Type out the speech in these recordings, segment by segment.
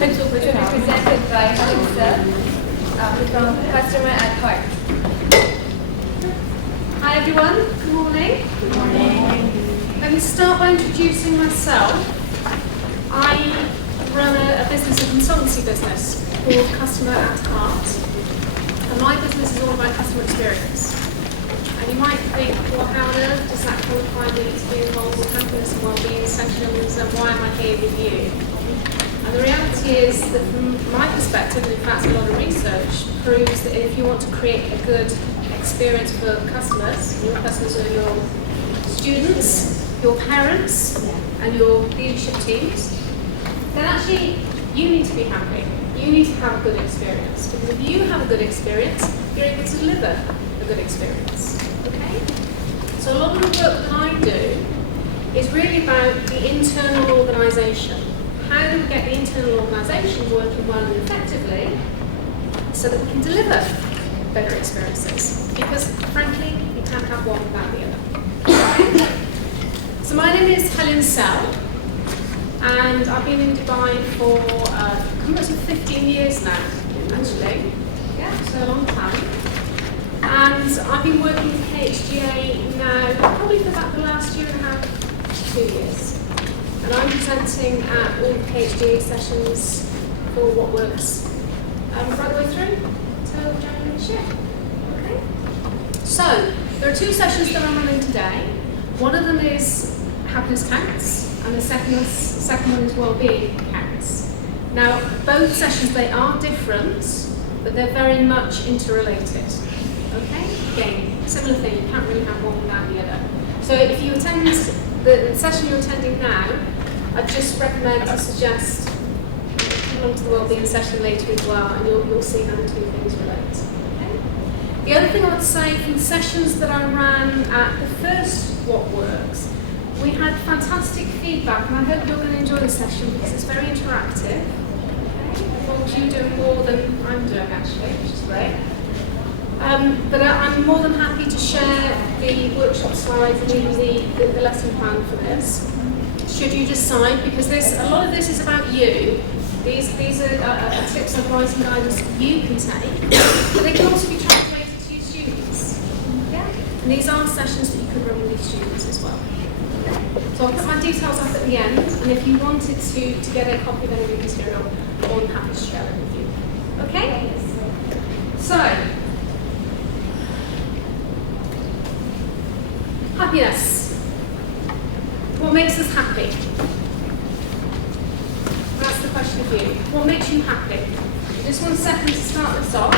which will be presented by Lisa from Customer at Heart. Hi everyone, good morning. Good morning. Let me start by introducing myself. I run a business, a consultancy business called Customer at Heart. And my business is all about customer experience. And you might think, well, how on earth does that qualify me to be involved with happiness and wellbeing sessions, and why am I here with you? And the reality is that from my perspective, and in fact a lot of research proves that if you want to create a good experience for customers, your customers are your students, your parents, and your leadership teams, then actually you need to be happy. You need to have a good experience. Because if you have a good experience, you're able to deliver a good experience. Okay? So a lot of the work that I do is really about the internal organisation. How do we get the internal organisation working well and effectively so that we can deliver better experiences? Because frankly, you can't have one without the other. So my name is Helen Sell, and I've been in Dubai for coming up to 15 years now, actually. Yeah, so a long time. And I've been working with KHGA now probably for about the last year and a half to 2 years. And I'm presenting at all the KHGA sessions for What Works right the way through till January this year. Okay? So, there are two sessions that I'm running today. One of them is Happiness Counts, and the second one is Wellbeing Counts. Now, both sessions, they are different, but they're very much interrelated. Okay? Again, similar thing, you can't really have one without the other. So if you attend the session you're attending now, I just recommend to suggest come along to the Wellbeing session later as well, and you'll see how the two things relate. Okay? The other thing I would say from the sessions that I ran at the first What Works, we had fantastic feedback, and I hope you're going to enjoy the session because it's very interactive. Okay? As long as you're doing more than I'm doing actually, which is great. But I'm more than happy to share the workshop slides and even the lesson plan for this, should you decide, because a lot of this is about you. These are tips, advice and guidance you can take, but they can also be translated to your students. Yeah? And these are sessions that you could run with your students as well. Okay? So I'll put my details up at the end, and if you wanted to get a copy of any of the material, I'm more than happy to share it with you. Okay? So, happiness. What makes us happy? That's the question for you. What makes you happy? Just 1 second to start this off.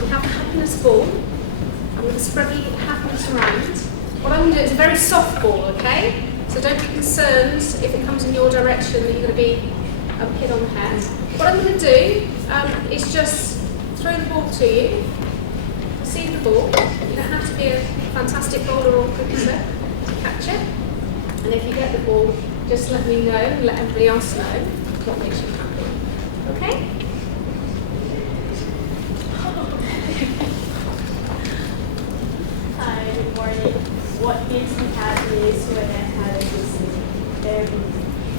We have a happiness ball. I'm going to spread the happiness around. What I'm going to do is a very soft ball, okay? So don't be concerned if it comes in your direction that you're going to be hit on the head. What I'm going to do is just throw the ball to you. See the ball. You don't have to be a fantastic bowler or cricketer to catch it. And if you get the ball, just let me know and let everybody else know what makes you happy. Okay? Hi, good morning. What makes me happy is when I have a good sleep.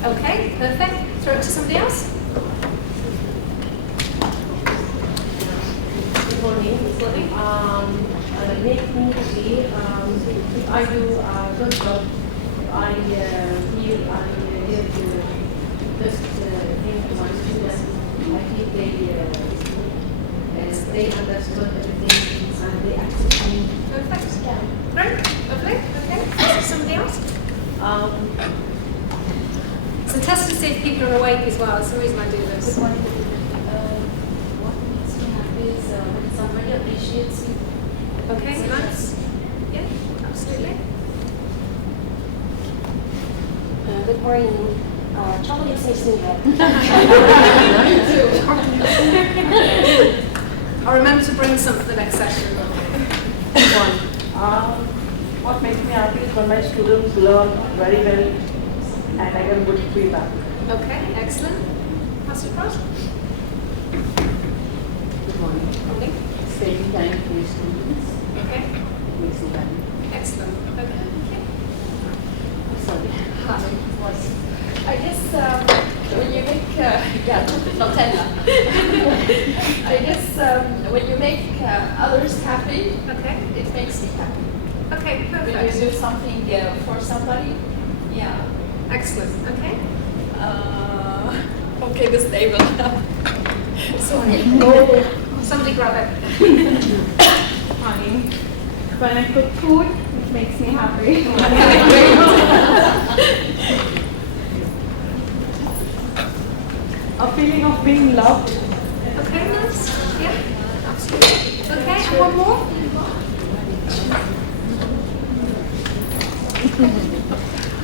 Okay, perfect. Throw it to somebody else. Good morning. Make me happy. If I do a good job, I feel I give the best thing to my students. I think they understood everything and they accept me. Perfect. Yeah. Great. Lovely. Okay. Somebody else? So test to see if people are awake as well. That's the reason I do this. Good morning. What makes me happy is when somebody appreciates you. Okay, nice. Yeah, absolutely. Good morning. Chocolate makes me happy. I'll remember to bring some for the next session. What makes me happy is when my students learn very well and I get good feedback. Okay, excellent. Pastor Frost? Good morning. Okay. Spending time with my students Okay. makes me happy. Excellent. Okay. Sorry. Hi. I guess when you make Yeah, Nutella. I guess when you make others happy, Okay. it makes me happy. Okay, When you perfect. do something for somebody, yeah. Excellent. Okay. Okay, this table. Sorry. Somebody grab it. Funny. When I cook food, it makes me happy. A feeling of being loved. Okay, nice. Yeah, absolutely. Okay, and one more.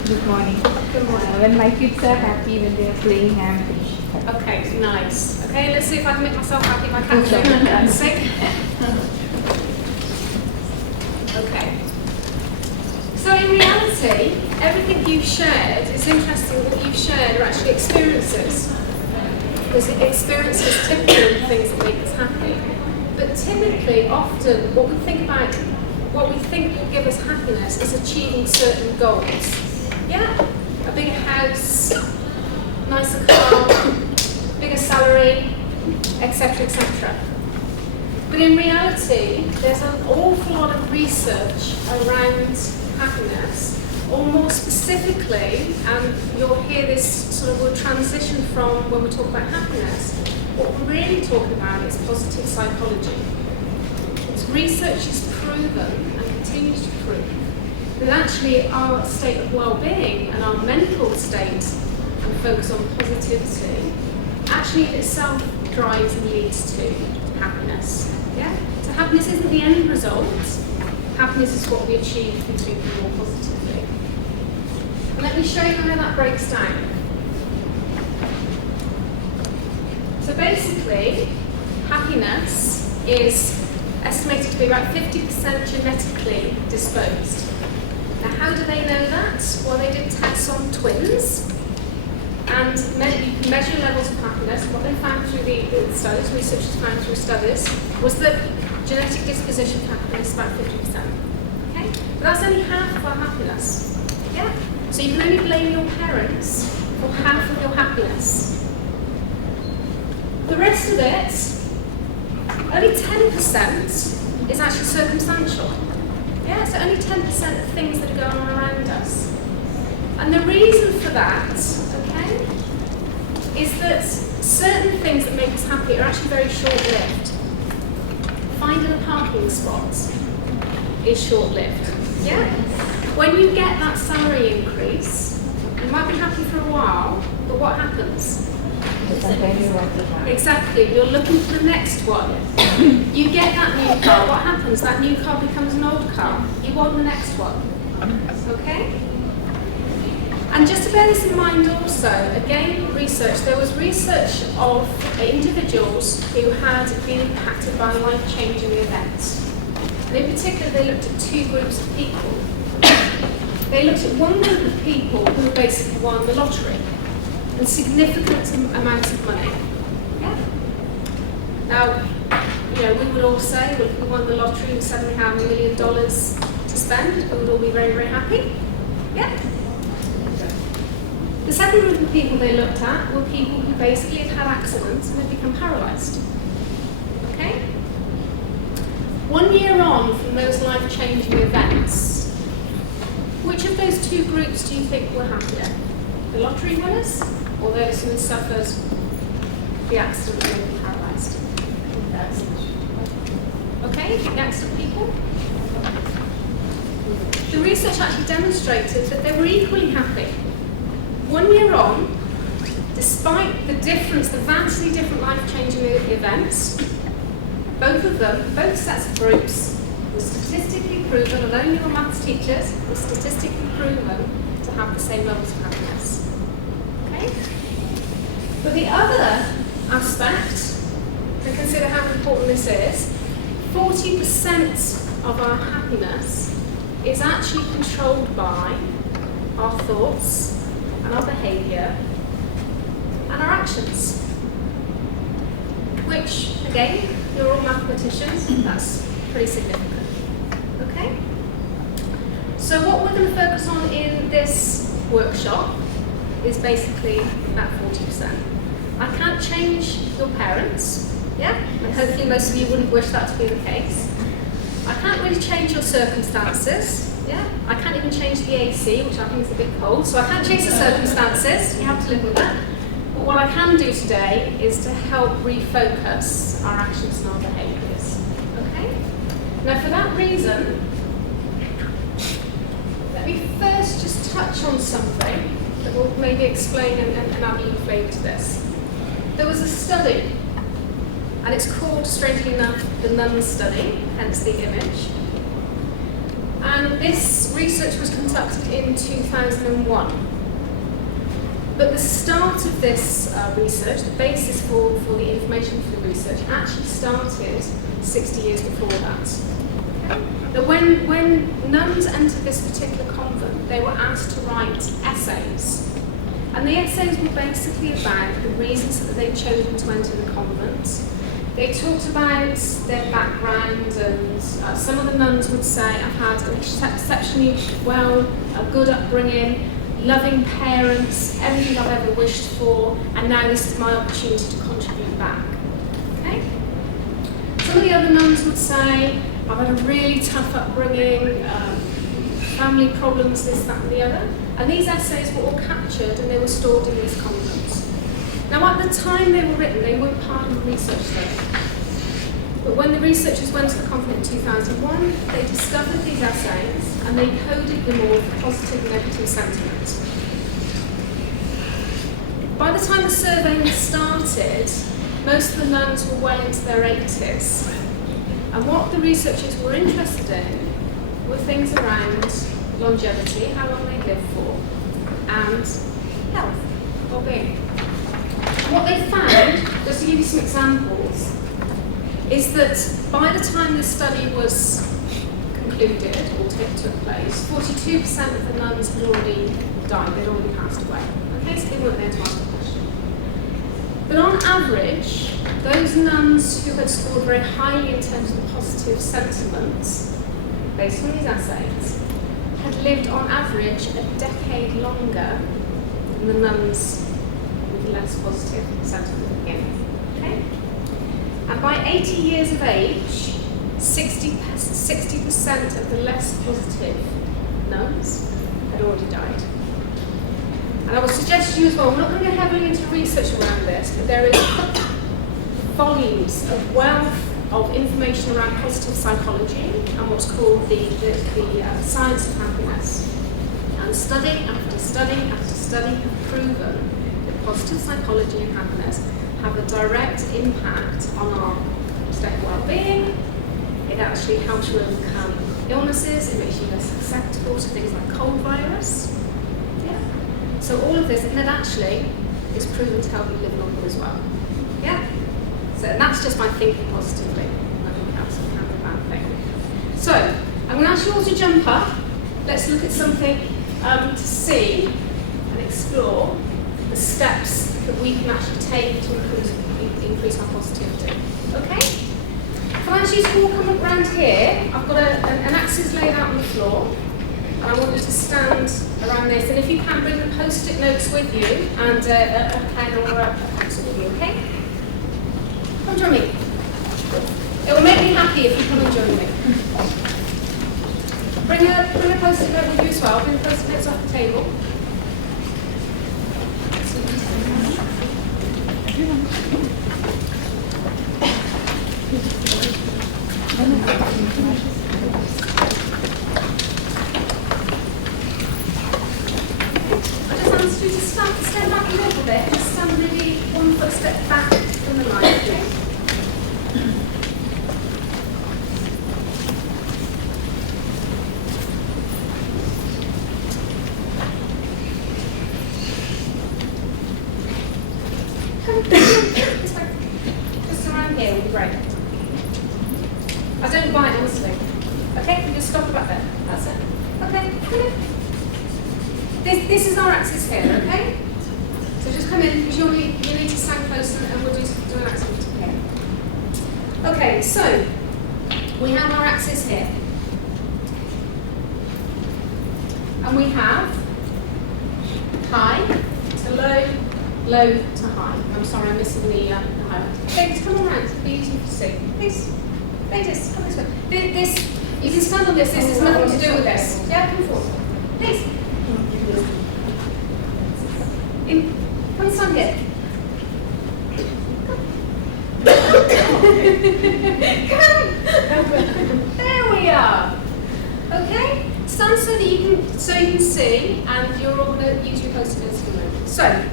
Good morning. Good morning. When my kids are happy when they are playing, I am happy. Okay, nice. Okay, let's see if I can make myself happy if I catch you. That's sick. Okay. So in reality, everything you've shared, it's interesting what you've shared are actually experiences. Because experiences typically are things that make us happy. But typically, often, what we think will give us happiness is achieving certain goals. Yeah? A bigger house, nicer car, bigger salary, etc., etc. But in reality, there's an awful lot of research around happiness, or more specifically, and you'll hear this sort of will transition from when we talk about happiness, what we're really talking about is positive psychology. Its research is proven and continues to prove that actually our state of well-being and our mental state and focus on positivity actually in itself drives and leads to happiness. Yeah? So happiness isn't the end result. Happiness is what we achieve through thinking more positively. And let me show you how that breaks down. So basically, happiness is estimated to be about 50% genetically disposed. Now, how do they know that? Well, they did tests on twins, and you can measure levels of happiness. What they found through the studies, researchers found through studies, was that genetic disposition for happiness is about 50%. Okay? But that's only half of our happiness. Yeah? So you can only blame your parents for half of your happiness. The rest of it, only 10% is actually circumstantial. Yeah, so only 10% of things that are going on around us. And the reason for that, okay, is that certain things that make us happy are actually very short-lived. Finding a parking spot is short-lived. Yeah? When you get that salary increase, you might be happy for a while, but what happens? Exactly, you're looking for the next one. You get that new car, what happens? That new car becomes an old car. You want the next one. Okay? And just to bear this in mind also, again, there was research of individuals who had been impacted by life-changing events. And in particular, they looked at two groups of people. They looked at one group of people who basically won the lottery. And significant amounts of money. Yeah. Now, we would all say, well, if we won the lottery and suddenly have $1 million to spend, we would all be very, very happy. Yeah. The second group of people they looked at were people who basically had had accidents and had become paralysed. Okay? 1 year on from those life-changing events, which of those two groups do you think were happier? The lottery winners, or those who had suffered the accident and been paralysed? Okay, the accident people? The research actually demonstrated that they were equally happy. 1 year on, despite the difference, the vastly different life-changing events, both sets of groups were statistically proven, and only your maths teachers were statistically proven to have the same levels of happiness. Okay? But the other aspect, to consider how important this is, 40% of our happiness is actually controlled by our thoughts and our behaviour and our actions. Which, again, you're all mathematicians, that's pretty significant. Okay? So what we're going to focus on in this workshop is basically that 40%. I can't your parents, yeah? And hopefully most of you wouldn't wish that to be the case. I can't really change your circumstances, yeah? I can't even change the AC, which I think is a bit cold, so I can't change the circumstances, you have to live with that. But what I can do today is to help refocus our actions and our behaviours, okay? Now for that reason, let me first just touch on something that will maybe explain and add a little flavour to this. There was a study, and it's called, strangely enough, the Nun Study, hence the image. And this research was conducted in 2001. But the start of this research, the basis for the information for the research, actually started 60 years before that. Now, when nuns entered this particular convent, they were asked to write essays. And the essays were basically about the reasons that they'd chosen to enter the convent. They talked about their background, and some of the nuns would say, I've had an exceptionally good upbringing, loving parents, everything I've ever wished for, and now this is my opportunity to contribute back. Okay? Some of the other nuns would say, I've had a really tough upbringing, family problems, this, that, and the other. And these essays were all captured and they were stored in these convents. Now, at the time they were written, they weren't part of the research study. But when the researchers went to the convent in 2001, they discovered these essays and they coded them all with positive and negative sentiment. By the time the survey had started, most of the nuns were well into their 80s. And what the researchers were interested in were things around longevity, how long they live for, and health, well-being. What they found, just to give you some examples, is that by the time the study was concluded or took place, 42% of the nuns had already died, they'd already passed away. Okay, so they weren't there to ask the question. But on average, those nuns who had scored very highly in terms of the positive sentiments, based on these essays, had lived on average a decade longer than the nuns with less positive sentiment at the beginning. Okay? And by 80 years of age, 60% of the less positive nuns had already died. And I would suggest to you as well, we're not going to go heavily into research around this, but there is volumes of wealth of information around positive psychology and what's called the science of happiness. And study after study after study have proven that positive psychology and happiness have a direct impact on our state of well-being. It actually helps you overcome illnesses, it makes you less susceptible to things like cold virus. Yeah. So all of this, and it actually is proven to help you live longer as well. Yeah? So that's just by thinking positively. Nothing else can be a bad thing. So, I'm going to ask you all to jump up. Let's look at something to see and explore the steps that we can actually take to increase our positivity. Okay? Can I ask you to all come around here? I've got an axis laid out on the floor. And I want you to stand around this. And if you can, bring the post-it notes with you and a pen or a pencil with you, okay? Come join me. It will make me happy if you come and join me. Bring a post-it note with you as well. Bring the post-it notes off the table. I just asked you to stand back a little bit. Just stand maybe 1 foot step back from the line, okay? Just around here would be great. I don't bite, honestly. Okay, you just stop about there. That's it. Okay, come in. This is our axis here, okay? So just come in, because you need to stand close and we'll do an activity here. Okay, so we have our axis here. And we have high to low, low to high. I'm sorry, I'm missing the high. Ladies, come around. It'll be easy to see. Please. Ladies, come this way. This, you can stand on this. This has nothing to do with this. Yeah, come forward. Please. Come and stand here. There we are. Okay? Stand so that you can see, and you're all going to use your post-it notes in a moment. So,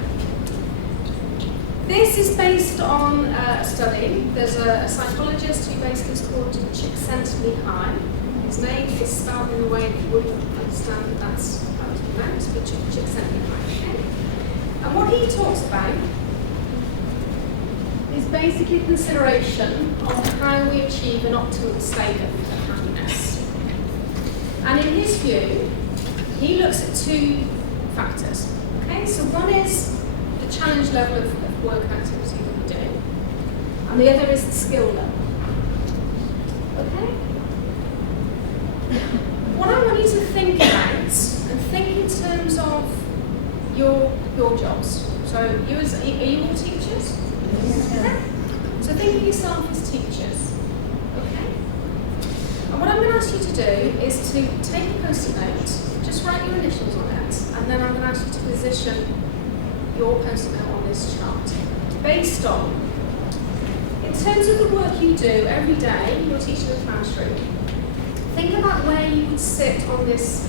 this is based on a study. There's a psychologist who basically is called Csikszentmihalyi. His name is spelled in a way that you wouldn't understand that that's how it's pronounced, but Csikszentmihalyi. Okay? And what he talks about is basically consideration of how we achieve an optimal state of happiness. And in his view, he looks at two factors. Okay, so one is the challenge level of work activity that we do, and the other is the skill level. Okay? What I want you to think about, and think in terms of your jobs. So are you all teachers? Okay. So think of yourself as teachers. Okay? And what I'm going to ask you to do is to take a post-it note, just write your initials on it, and then I'm going to ask you to position your post-it note on this chart. Based on, in terms of the work you do every day, you're teaching a classroom, think about where you would sit on this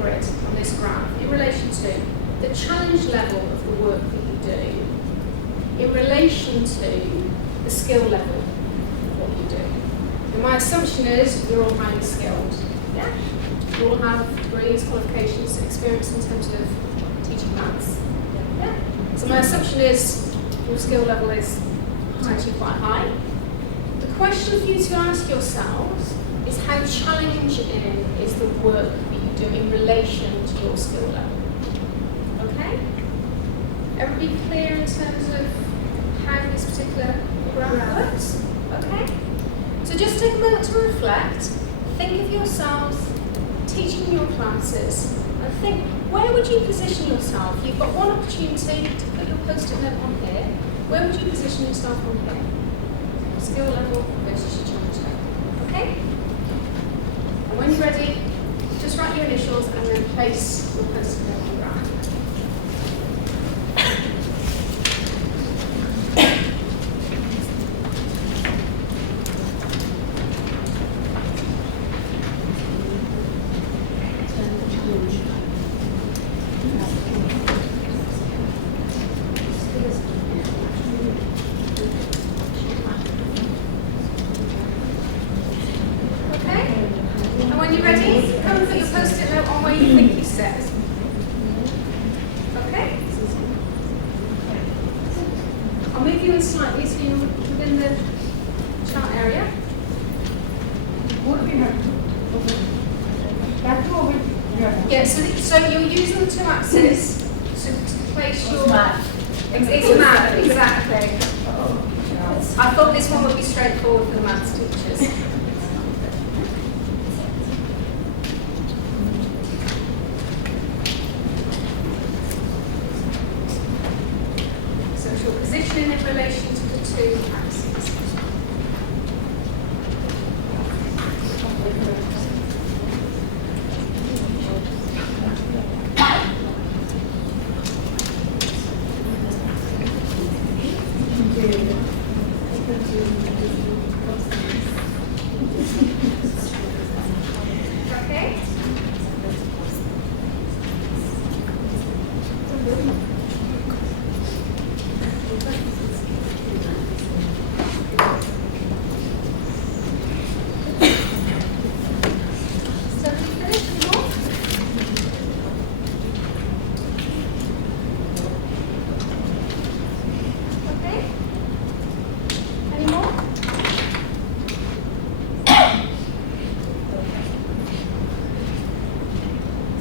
grid, on this graph, in relation to the challenge level of the work that you do, in relation to the skill level of what you do. And my assumption is you're all highly skilled. Yeah? You all have degrees, qualifications, experience in terms of teaching maths. Yeah? So my assumption is your skill level is actually quite high. The question for you to ask yourselves is how challenging is the work that you do in relation to your skill level? Okay? Everybody clear in terms of how this particular graph works? Okay? So just take a moment to reflect. Think of yourselves teaching your classes and think, where would you position yourself? You've got one opportunity to put your post-it note on here. Where would you position yourself on here? Skill level versus your challenge level. Okay? And when you're ready, just write your initials and then place your post-it note on the graph. Slightly so you're within the chart area. Yeah, so you're using the two axes to place your... It's math, exactly. I thought this one would be straightforward for the maths teachers. So it's your position in relation to the two axes. Okay? So have you finished the book? Okay? Any more?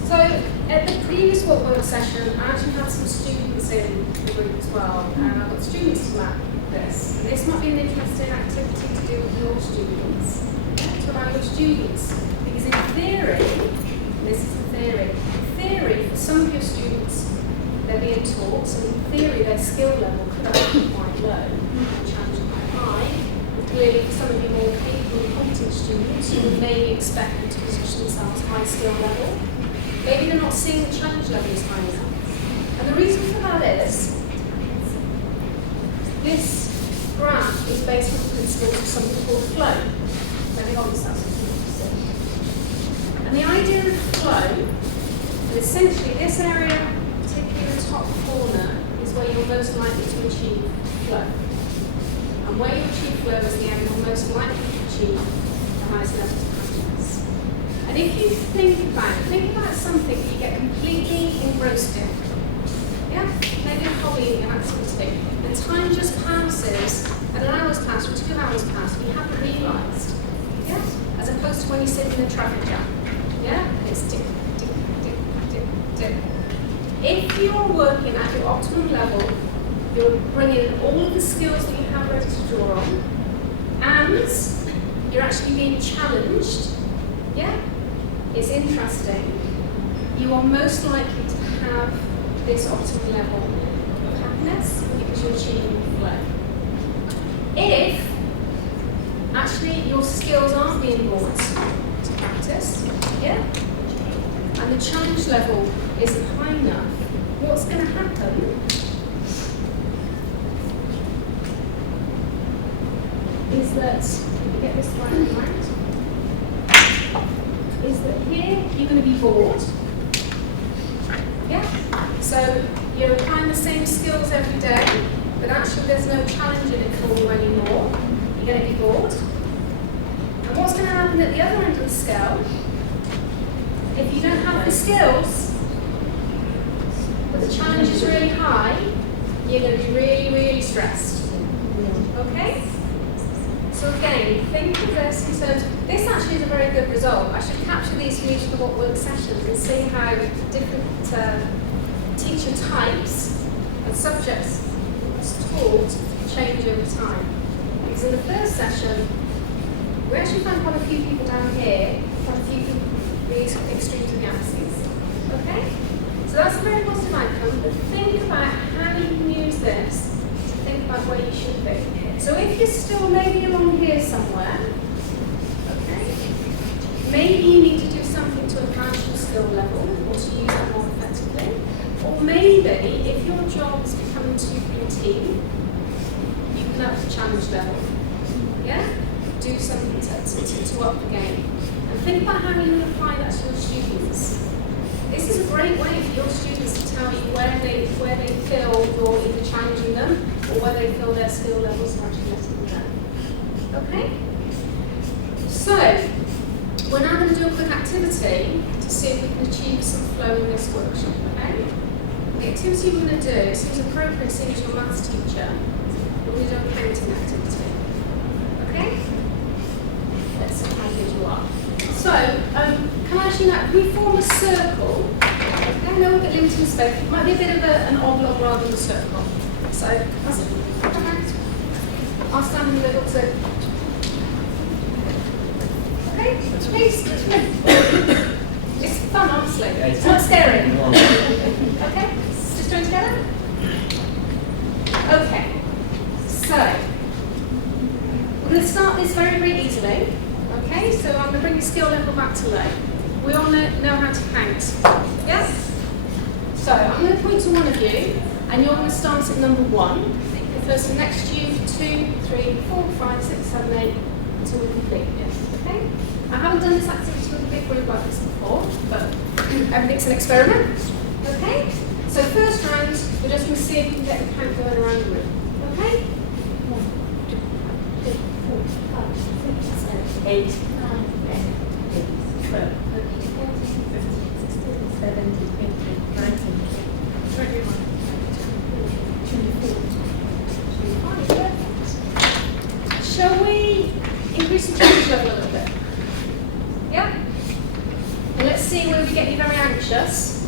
So at the previous work session, I actually had some students in the group as well, and I got students to map this. And this might be an interesting activity to do with your students, to allow your students. Because in theory, this is the theory, for some of your students, they're being taught, so in theory their skill level could actually be quite low, and challenge quite high. And clearly for some of you more capable and competent students, you would maybe expect them to position themselves high skill level. Maybe they're not seeing the challenge level as high enough. And the reason for that is, this graph is based on the principles of something called flow. Let me hold this up so you can see. And the idea of flow, and essentially this area, particularly the top corner, is where you're most likely to achieve flow. And where you achieve flow is the area you're most likely to achieve the highest levels of happiness. And if you think about something that you get completely engrossed in. Yeah? Maybe a hobby, an activity. And time just passes, and an hour's passed, or 2 hours passed, and you haven't realised. Yeah? As opposed to when you sit in a traffic jam. Yeah? And it's tick, tick, tick, tick, tick. If you're working at your optimum level, you're bringing all of the skills that you have ready to draw on, and you're actually being challenged. Yeah? It's interesting. You are most likely to have this optimal level of happiness because you're achieving flow. If actually your skills aren't being brought to practice, yeah, and the challenge level isn't high enough, what's going to happen is that, if you get this right, is that here you're going to be bored. Yeah? So you're applying the same skills every day, but actually there's no challenge in it for you anymore. You're going to be bored. And what's going to happen at the other end of the scale, if you don't have the skills, but the challenge is really high, you're going to be really, really stressed. Okay? So again, think of this in terms of, this actually is a very good result. I should capture these for each of the what work sessions and see how different teacher types and subjects taught change over time. Because in the first session, we actually found quite a few people down here, quite a few people the extremes of the axes. Okay? So that's a very positive outcome, but think about how you can use this to think about where you should be. So if you're still maybe along here somewhere, okay, maybe you need to do something to enhance your skill level or to use that more effectively. Or maybe if your job is becoming too routine, you can up the challenge level. Yeah? Do something to up the game. And think about how you would apply that to your students. This is a great way for your students to tell you where they feel you're either challenging them or where they feel their skill levels are actually letting them down. Okay? So, we're now going to do a quick activity to see if we can achieve some flow in this workshop. Okay? The activity we're going to do seems appropriate seeing as your maths teacher. We're going to do a counting activity. Okay? Let's see how good you are. So, can I actually now, can we form a circle? I know we've got limited space. It might be a bit of an oblong rather than a circle. So, I'll stand in the middle too. Okay, please. It's fun, honestly. It's not scary. Okay, just join together. Okay, so we're going to start this very, very easily. Okay, so I'm going to bring the skill level back to low. We all know how to count. Yes? So I'm going to point to one of you, and you're going to start at number 1. The person next to you, 2, 3, 4, 5, 6, 7, 8, until we complete it. Okay? I haven't done this activity with a big group like this before, but everything's an experiment. Okay? So first round, we're just going to see if we can get the count going around the room. Okay? 1, 2, 3, 4, 5, 6, 7, 8, 9, 10, 11, 12, 13, 14, 15, 16, 17, 18, 19, 21, 22, 24, 25. Shall we increase the challenge level a little bit? Yeah? And let's see whether we get you very anxious,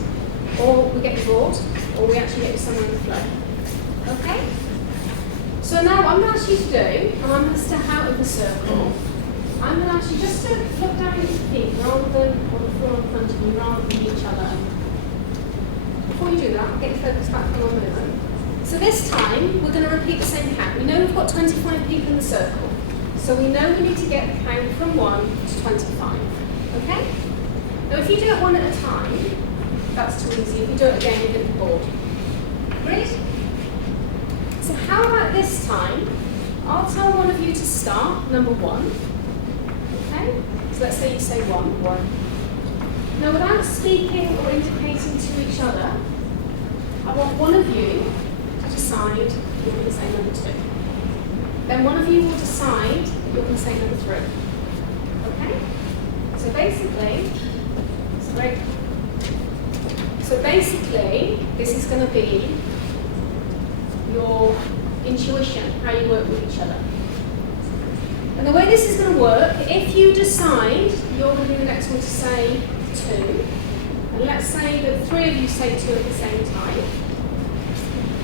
or we get you bored, or we actually get you somewhere in the flow. Okay? So now what I'm going to ask you to do, and I'm going to step out of the circle, I'm going to ask you just to look down at your feet rather than on the floor in front of you, rather than each other. before you do that, I'll get your focus back on 1 minute. So this time, we're going to repeat the same count. We know we've got 25 people in the circle. So we know we need to get the count from 1 to 25. Okay? Now if you do it one at a time, that's too easy. If you do it again, you're going to be bored. Great? So how about this time, I'll tell one of you to start, number 1. Okay? So let's say you say 1. Now without speaking or indicating to each other, I want one of you to decide you're going to say number 2. Then one of you will decide that you're going to say number 3. Okay? So basically, this is going to be your intuition, how you work with each other. And the way this is going to work, if you decide you're going to be the next one to say 2, and let's say that 3 of you say 2 at the same time,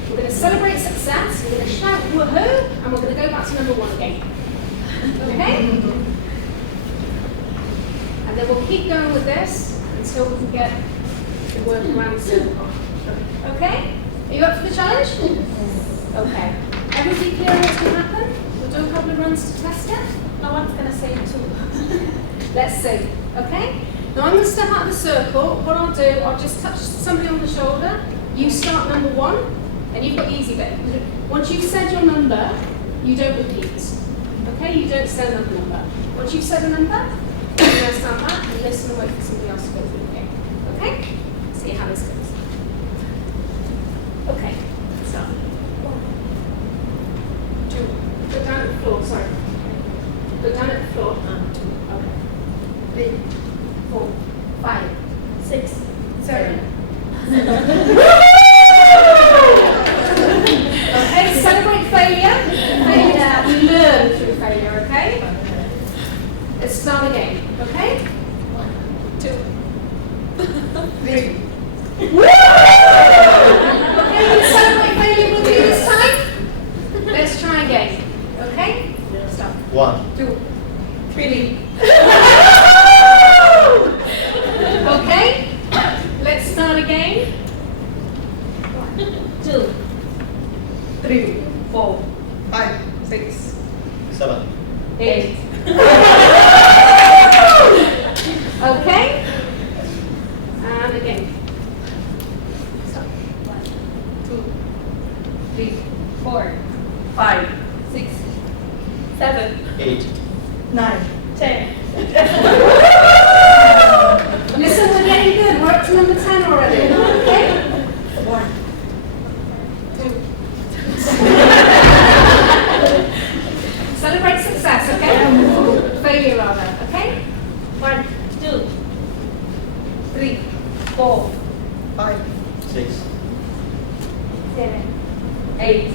we're going to celebrate success, we're going to shout woohoo, and we're going to go back to number 1 again. Okay? And then we'll keep going with this until we can get the work around the circle. Okay? Are you up for the challenge? Okay. Everybody clear on what's going to happen? We'll do a couple of runs to test it. No one's gonna say 2. Let's see. Okay? Now I'm going to step out of the circle. What I'll do, I'll just touch somebody on the shoulder. You start number 1, and you've got the easy bit. Once you've said your number, you don't repeat. Okay? You don't say another number. Once you've said a number, you're going to stand back and listen and wait for somebody else to go through the game. Okay? See how this goes. Okay. So. 1, 2. Go down at the floor. Sorry. Go down at the floor. 2. Okay. 3, 4, 5, 6, 7. Okay, celebrate failure. Failure, we learn through failure, okay? Let's start again, okay? 1, 2, 3. Woo! Okay, you celebrate failure with you this time? Let's try again, okay? Stop. 1, 2, 3. Okay, let's start again. 1, 2, 3, 4, 5, 6, 7, 8. Okay, and again. Stop. 1, 2, 3, 4, 5, 6, 7, 8, 9. 10. Listen, we're getting good. We're up to number 10 already. Okay? 1. 2. Celebrate success, okay? Failure rather, okay? 1, 2, 3, 4, 5. 6, 7. 8.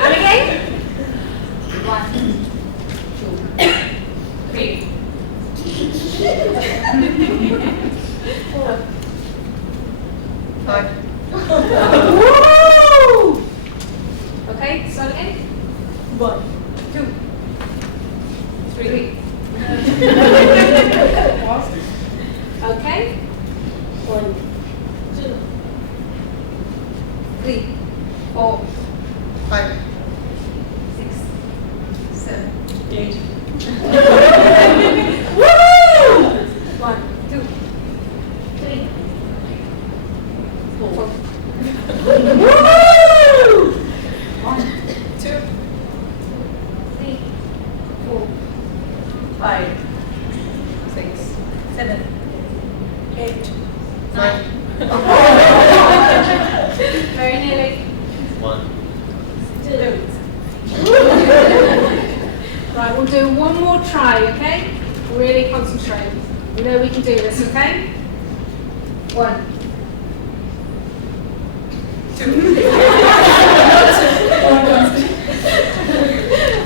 And again? 1, 2, 3. 5. Woo! Okay, start again. 1. 2, 3. Okay. 1, 2, 3, 4, 5. 6, 7, 8. Woo! 1, 2, 3, 4. Woo! 1, 2, 3, 4, 5, 6, 7, 8, 9. Very nearly. 1, 2. Right, we'll do one more try, okay? Really concentrate. We know we can do this, okay? 1, 2.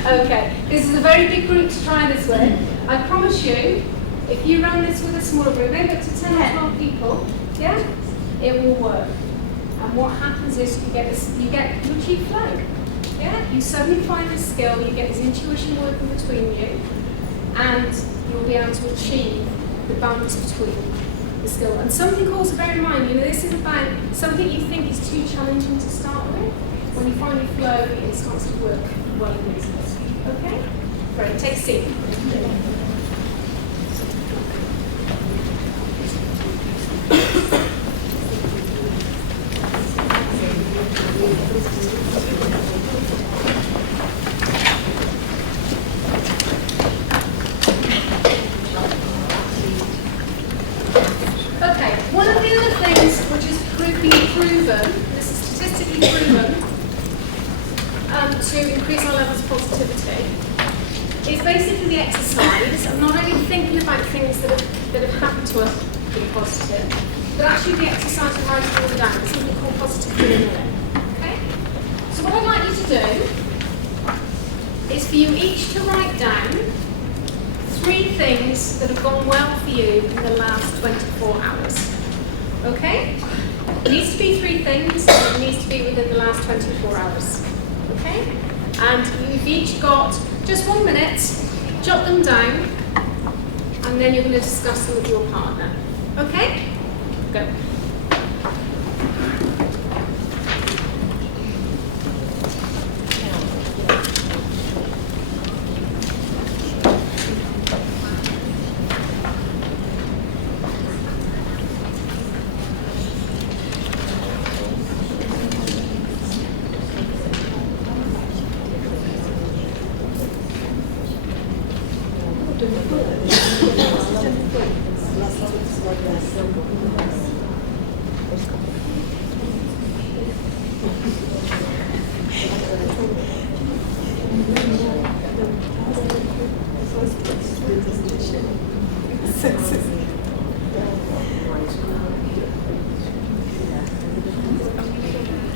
Okay, this is a very big group to try this with. I promise you, if you run this with a smaller group, maybe up to 10 or 12 people, yeah, it will work. And what happens is you get you achieve flow. Yeah, you suddenly find this skill, you get this intuition working between you, and you'll be able to achieve the balance between the skill. And something also bear in mind, this is about something you think is too challenging to start with. When you find your flow, it starts to work well in business. Okay? Great, take a seat. Okay, one of the other things which is been proven, this is statistically proven, to increase our levels of positivity, is basically the exercise of not only thinking about things that have happened to us being positive, but actually the exercise of writing them down, something called positive journaling. Okay? So what I'd like you to do is for you each to write down 3 things that have gone well for you in the last 24 hours. Okay? It needs to be 3 things, and it needs to be within the last 24 hours. Okay? And you've each got just 1 minute, jot them down, and then you're going to discuss them with your partner. Okay? Go.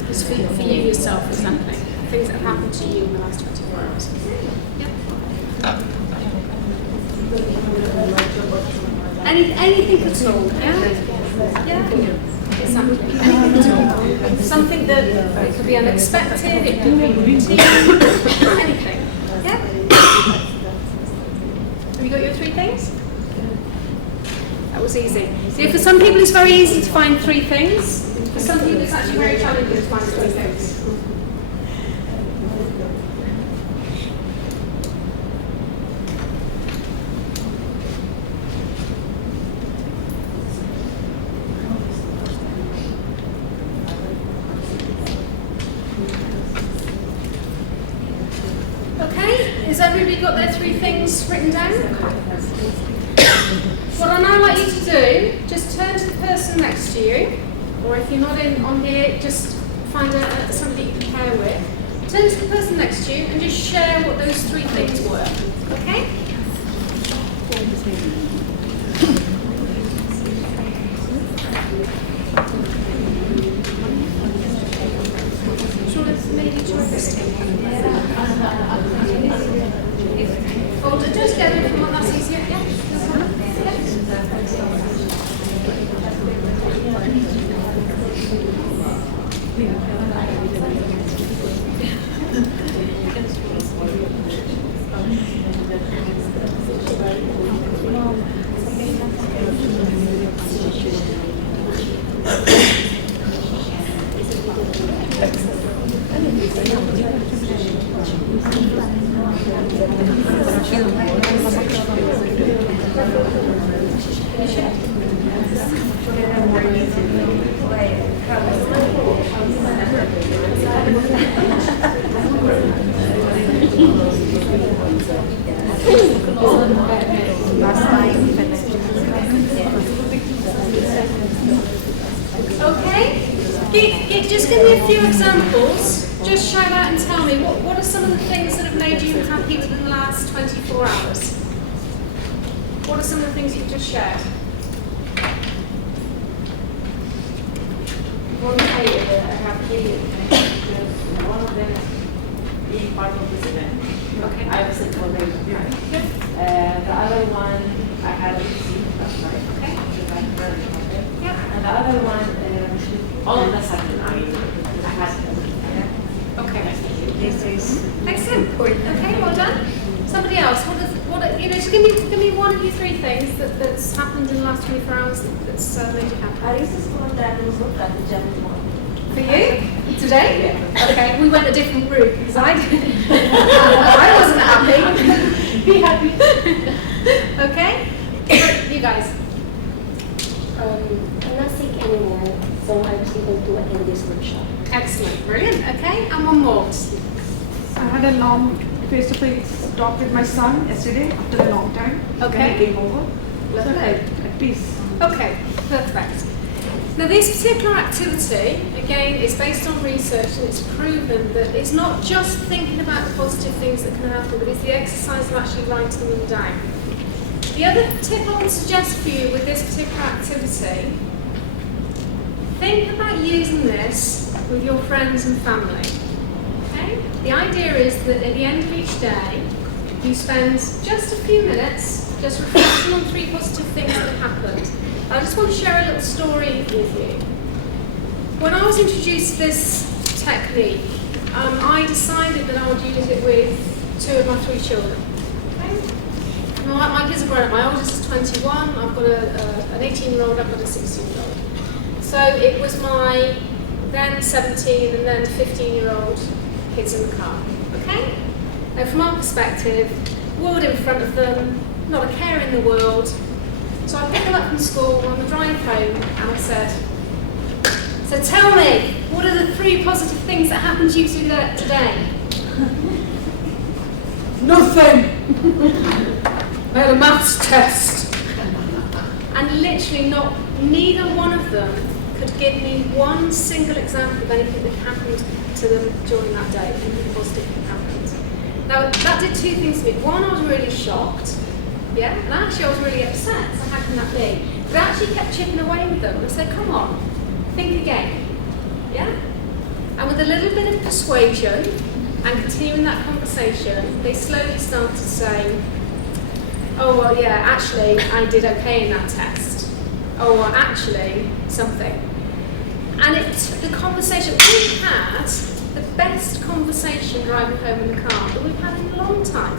Just for you yourself, exactly. Things that have happened to you in the last 24 hours. Yeah. Anything at all, yeah? Yeah? Exactly. Anything at all. Something that it could be unexpected, it could be routine, anything. Yeah? Have you got your 3 things? That was easy. See, for some people it's very easy to find 3 things. For some people it's actually very challenging to find 3 things. Okay, has everybody got their 3 things written down? What I'd now like you to do, just turn to the person next to you, or if you're not on here, just find somebody you can pair with. Turn to the person next to you and just share what those 3 things were. Okay? Sort of maybe try this thing. Oh, just get it from what that's easier. Yeah. Okay, just give me a few examples. Just shout out and tell me, what are some of the things that have made you happy within the last 24 hours? What are some of the things you've just shared? For me, I have 3 because one of them being part of this event. Okay. I was at for the event. The other one, I had a seat last night. Okay. Because I'm very happy. Yeah. And the other one, all of a sudden, I had Okay. This is excellent. Okay, well done. Somebody else, just give me one of your three things that's happened in the last 24 hours that's made you happy. I used to school that was looked at the gym tomorrow. For you? Today? Okay, we went a different route because I didn't. I wasn't happy. Be happy. Okay? You guys? I'm not sick anymore, so I was able to attend this workshop. Excellent, brilliant. Okay, and one more. I had a long face-to-face talk with my son yesterday after a long time. Okay. When he came over. Lovely. So at peace. Okay, perfect. Now this particular activity, again, is based on research and it's proven that it's not just thinking about the positive things that can happen, but it's the exercise of actually writing them down. The other tip I would suggest for you with this particular activity, think about using this with your friends and family. Okay? The idea is that at the end of each day, you spend just a few minutes just reflecting on 3 positive things that happened. I just want to share a little story with you. When I was introduced to this technique, I decided that I would use it with 2 of my 3 children. Okay? My kids are grown up. My oldest is 21, I've got an 18-year-old, I've got a 16-year-old. So it was my then 17 and then 15-year-old kids in the car. Okay? Now from our perspective, world in front of them, not a care in the world. So I picked them up from school on the drive home and I said, so tell me, what are the 3 positive things that happened to you today? Nothing! I had a maths test. And literally neither one of them could give me one single example of anything that happened to them during that day, anything positive that happened. Now that did 2 things to me. One, I was really shocked, yeah, and actually I was really upset, so how can that be? But I actually kept chipping away with them and I said, come on, think again, yeah? And with a little bit of persuasion and continuing that conversation, they slowly started saying, oh, well, yeah, actually, I did okay in that test. Oh, well, actually, something. And the conversation, we had the best conversation driving home in the car that we've had in a long time.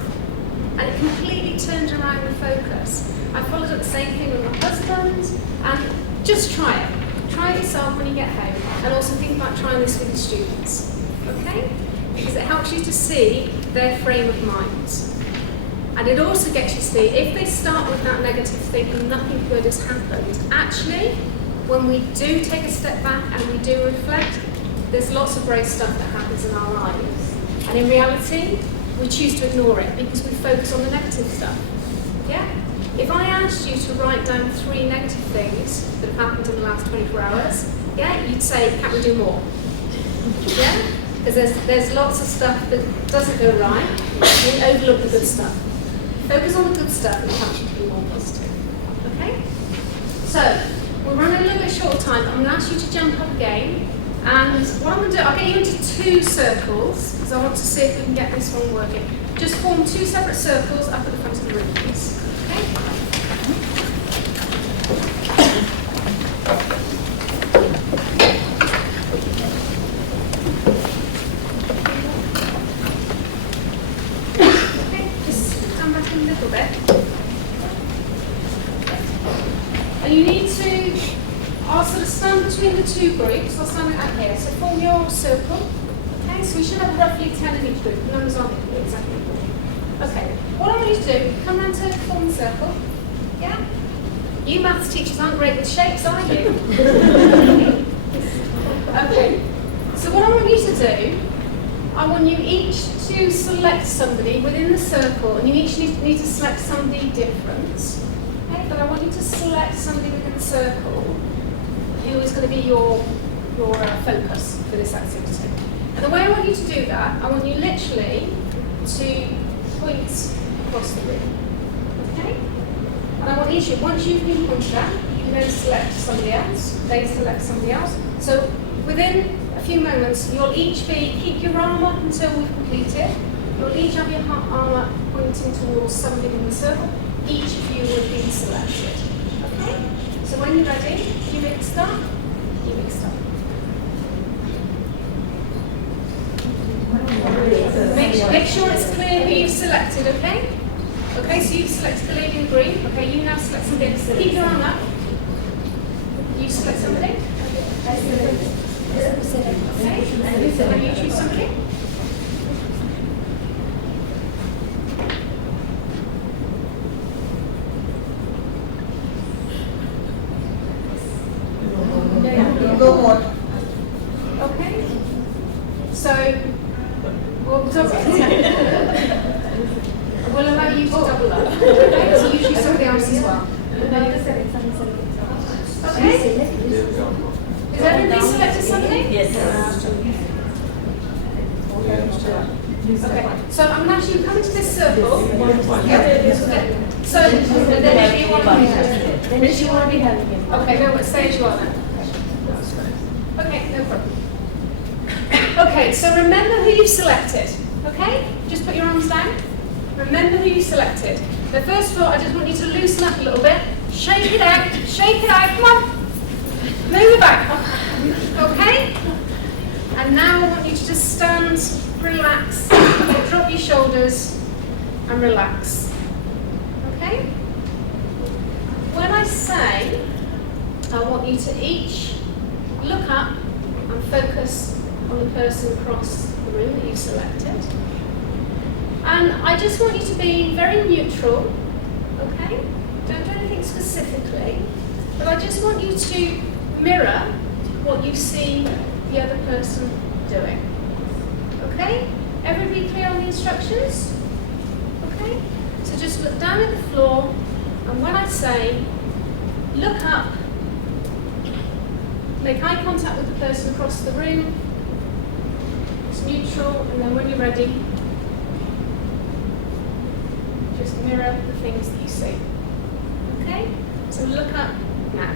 And it completely turned around the focus. I followed up the same thing with my husband, and just try it. Try it yourself when you get home, and also think about trying this with your students, okay? Because it helps you to see their frame of mind. And it also gets you to see, if they start with that negative thinking, nothing good has happened, actually, when we do take a step back and we do reflect, there's lots of great stuff that happens in our lives. And in reality, we choose to ignore it because we focus on the negative stuff. Yeah? If I asked you to write down 3 negative things that have happened in the last 24 hours, yeah, you'd say, can't we do more? Yeah? Because there's lots of stuff that doesn't go right, and we overlook the good stuff. Focus on the good stuff and it helps you to be more positive. Okay? So, we're running a little bit short of time. I'm going to ask you to jump up again. And what I'm going to do, I'll get you into 2 circles, because I want to see if we can get this one working. Just form 2 separate circles up at the front of the room, please. Okay? And you need to, I'll sort of stand between the 2 groups, I'll stand out here, so form your circle, okay, so we should have roughly 10 in each group, the numbers aren't exactly equal. Okay, what I want you to do, come round to form the circle, yeah? You maths teachers aren't great with shapes, are you? Okay, so what I want you to do, I want you each to select somebody within the circle, and you each need to select somebody different. Okay, but I want you to select somebody within the circle who is going to be your focus for this activity. And the way I want you to do that, I want you literally to point across the room. Okay? And I want each of you, once you've been pointed at, you can then select somebody else, they select somebody else. So within a few moments, you'll each keep your arm up until we've completed. You'll each have your arm up pointing towards somebody in the circle. Each of you will be selected. Okay? So when you're ready, you make a start. You make a start. Make Make sure it's clear who you've selected, okay? Okay, so you've selected the lady in green. Okay, you now select something. Keep your arm up. You select something. Okay, so when you choose something. Okay. So, we'll allow you to double up. Okay, so you choose something else as well. Okay. Has everybody selected something? Yes. Okay. So I'm actually coming to this circle. So then you want to be Okay, no, what stage you are then? Okay, no problem. Okay, so remember who you've selected. Okay? Just put your arms down. Remember who you selected. So first of all, I just want you to loosen up a little bit. Shake it out. Shake it out. Come on. Move it back. Okay? And now I want you to just stand, relax, drop your shoulders, and relax. Okay? When I say, I want you to each look up and focus on the person across the room that you've selected. And I just want you to be very neutral, okay? Don't do anything specifically, but I just want you to mirror what you see the other person doing. Okay? Everybody clear on the instructions? Okay? So just look down at the floor, and when I say, look up, make eye contact with the person across the room, it's neutral, and then when you're ready, just mirror the things that you see. Okay? So look up now.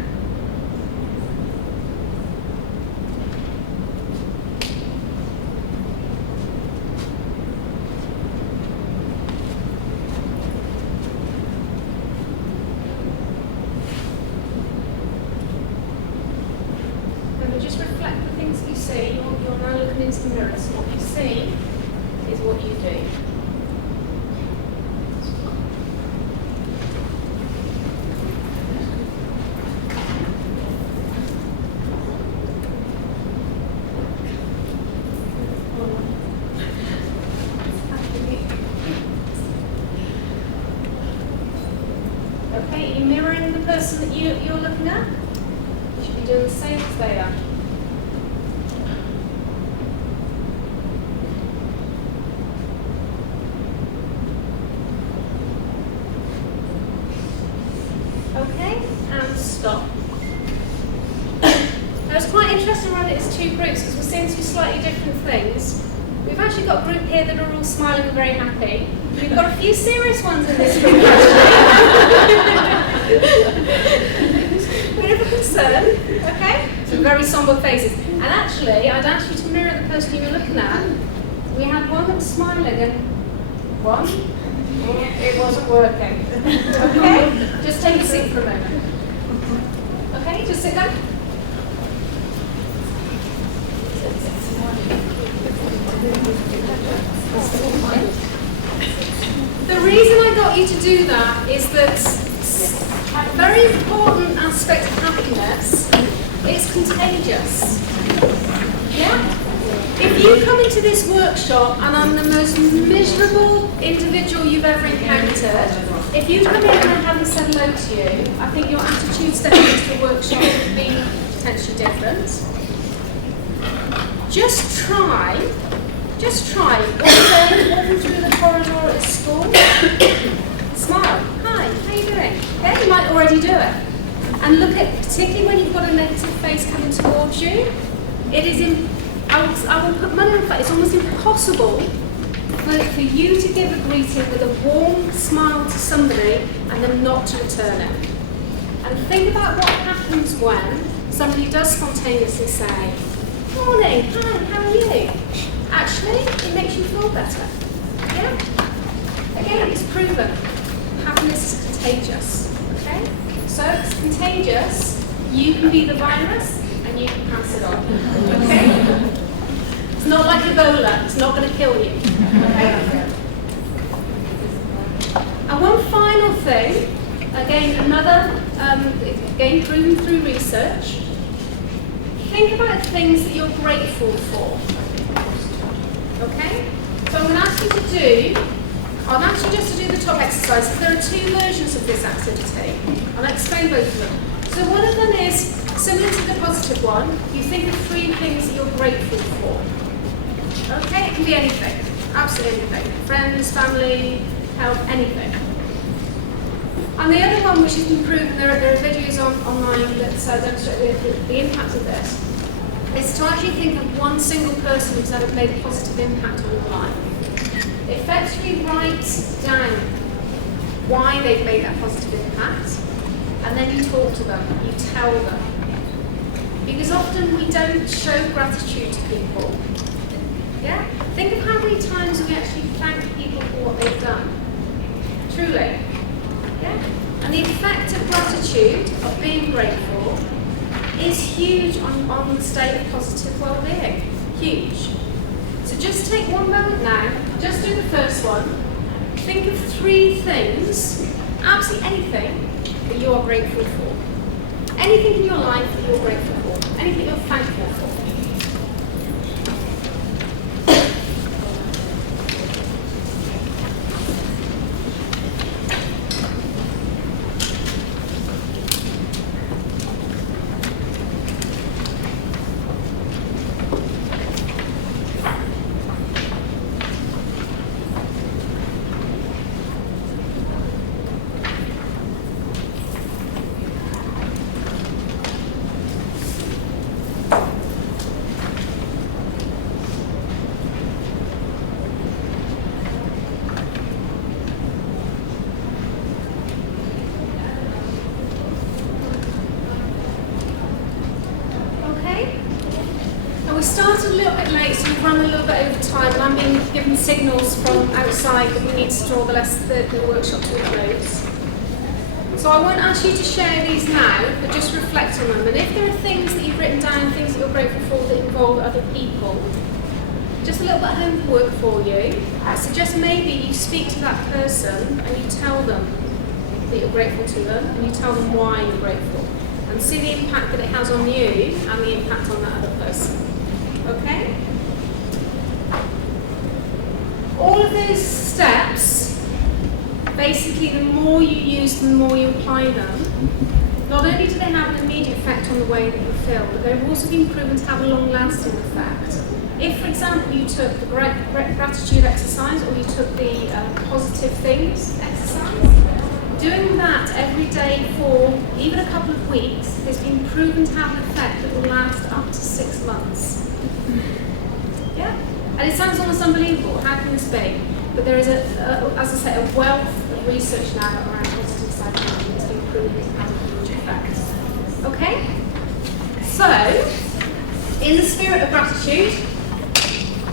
Just reflect the things that you see. You're now looking into the mirror, so what you see is what you do. Okay, are you mirroring the person that you're looking at? You should be doing the same as they are. Okay, and stop. Now it's quite interesting running it as two groups because we're seeing two slightly different things. We've actually got a group here that are all smiling and very happy. We've got a few serious ones in this group actually. Bit of a concern, okay? Some very somber faces. And actually, I'd asked you to mirror the person you were looking at. We had one that was smiling and one, it wasn't working. Okay? Just take a seat for a moment. Okay, just sit down. The reason I got you to do that is that a very important aspect of happiness is contagious. Yeah? If you come into this workshop and I'm the most miserable individual you've ever encountered, if you come in and I haven't said hello to you, I think your attitude stepping into the workshop would be potentially different. Just try, one day walking through the corridor at school, smile, hi, how you doing? Okay, you might already do it. And look at, particularly when you've got a negative face coming towards you, it is, I will put money on the fact, it's almost impossible for you to give a greeting with a warm smile to somebody and them not to return it. And think about what happens when somebody does spontaneously say, morning, hi, how are you? Actually, it makes you feel better. Yeah? Again, it's proven. Happiness is contagious. Okay? So it's contagious. You can be the virus and you can pass it on. Okay? So not like Ebola. It's not going to kill you. Okay? And one final thing, again, again proven through research. Think about things that you're grateful for. Okay? So I'm going to ask you to do, I'll ask you just to do the top exercise. There are two versions of this activity. I'll explain both of them. So one of them is similar to the positive one. You think of 3 things that you're grateful for. Okay? It can be anything. Absolutely anything. Friends, family, health, anything. And the other one, which has been proven, there are videos online that demonstrate the impact of this, is to actually think of one single person who's ever made a positive impact on your life. Effectively write down why they've made that positive impact, and then you talk to them, you tell them. Because often we don't show gratitude to people. Yeah? Think of how many times we actually thank people for what they've done. Truly. Yeah? And the effect of gratitude, of being grateful, is huge on the state of positive well-being. Huge. So just take one moment now, just do the first one. Think of 3 things, absolutely anything, that you are grateful for. Anything in your life that you're grateful for. Anything you're thankful for. We started a little bit late, so we've run a little bit over time, and I'm being given signals from outside that we need to draw the workshop to a close. So I won't ask you to share these now, but just reflect on them. And if there are things that you've written down, things that you're grateful for that involve other people, just a little bit of homework for you. I suggest maybe you speak to that person and you tell them that you're grateful to them, and you tell them why you're grateful, and see the impact that it has on you and the impact on that other person. Okay? All of these steps, basically the more you use them, the more you apply them, not only do they have an immediate effect on the way that you feel, but they've also been proven to have a long-lasting effect. If, for example, you took the gratitude exercise, or you took the positive things exercise, doing that every day for even a couple of weeks has been proven to have an effect that will last up to 6 months. Yeah? And it sounds almost unbelievable. How can this be? But there is, as I say, a wealth of research now around positive psychology that's been proven to have a huge effect. Okay? So, in the spirit of gratitude,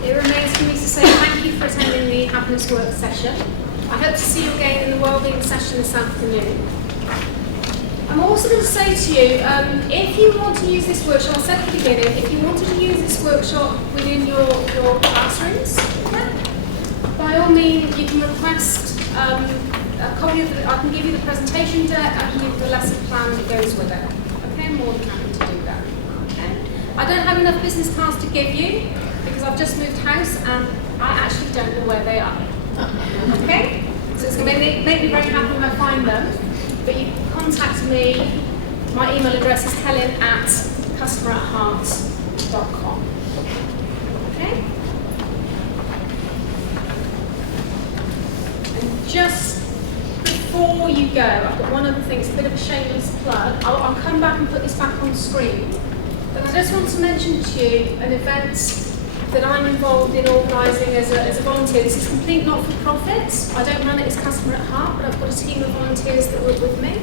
it remains for me to say thank you for attending the Happiness Work session. I hope to see you again in the Wellbeing session this afternoon. I'm also going to say to you, if you want to use this workshop, I said at the beginning, if you wanted to use this workshop within your classrooms, by all means you can request a copy of I can give you the presentation deck, I can give you the lesson plan that goes with it. Okay, I'm more than happy to do that. Okay? I don't have enough business cards to give you because I've just moved house and I actually don't know where they are. Okay? So it's going to make me very happy when I find them. But you can contact me. My email address is helen@customer@heart.com. Okay? And just before you go, I've got one other thing. It's a bit of a shameless plug. I'll come back and put this back on screen. But I just want to mention to you an event that I'm involved in organising as a volunteer. This is complete not-for-profit. I don't run it as Customer at Heart, but I've got a team of volunteers that work with me.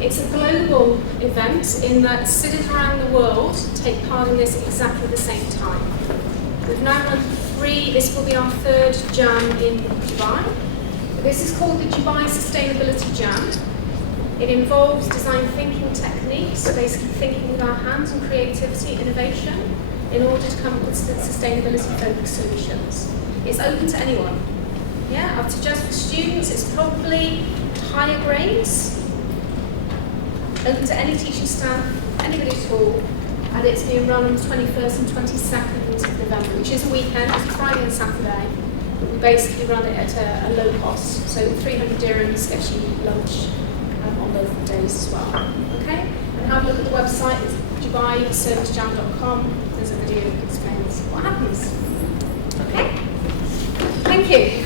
It's a global event in that cities around the world take part in this at exactly the same time. We've now run 3, this will be our 3rd Jam in Dubai. This is called the Dubai Sustainability Jam. It involves design thinking techniques, so basically thinking with our hands and creativity, innovation. It in order to come up with sustainability-focused solutions. It's open to anyone. Yeah, I've suggested for students, it's probably higher grades, open to any teaching staff, anybody at all, and it's being run on the 21st and 22nd of November, which is a weekend, it's Friday and Saturday. But we basically run it at a low cost, so 300 dirhams gets you lunch on both days as well. Okay? And have a look at the website, it's DubaiServicejam.com. There's a video that explains what happens. Okay? Thank you.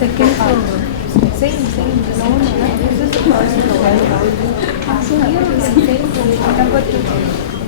Second floor. Same. No, this is the first floor. Number 2.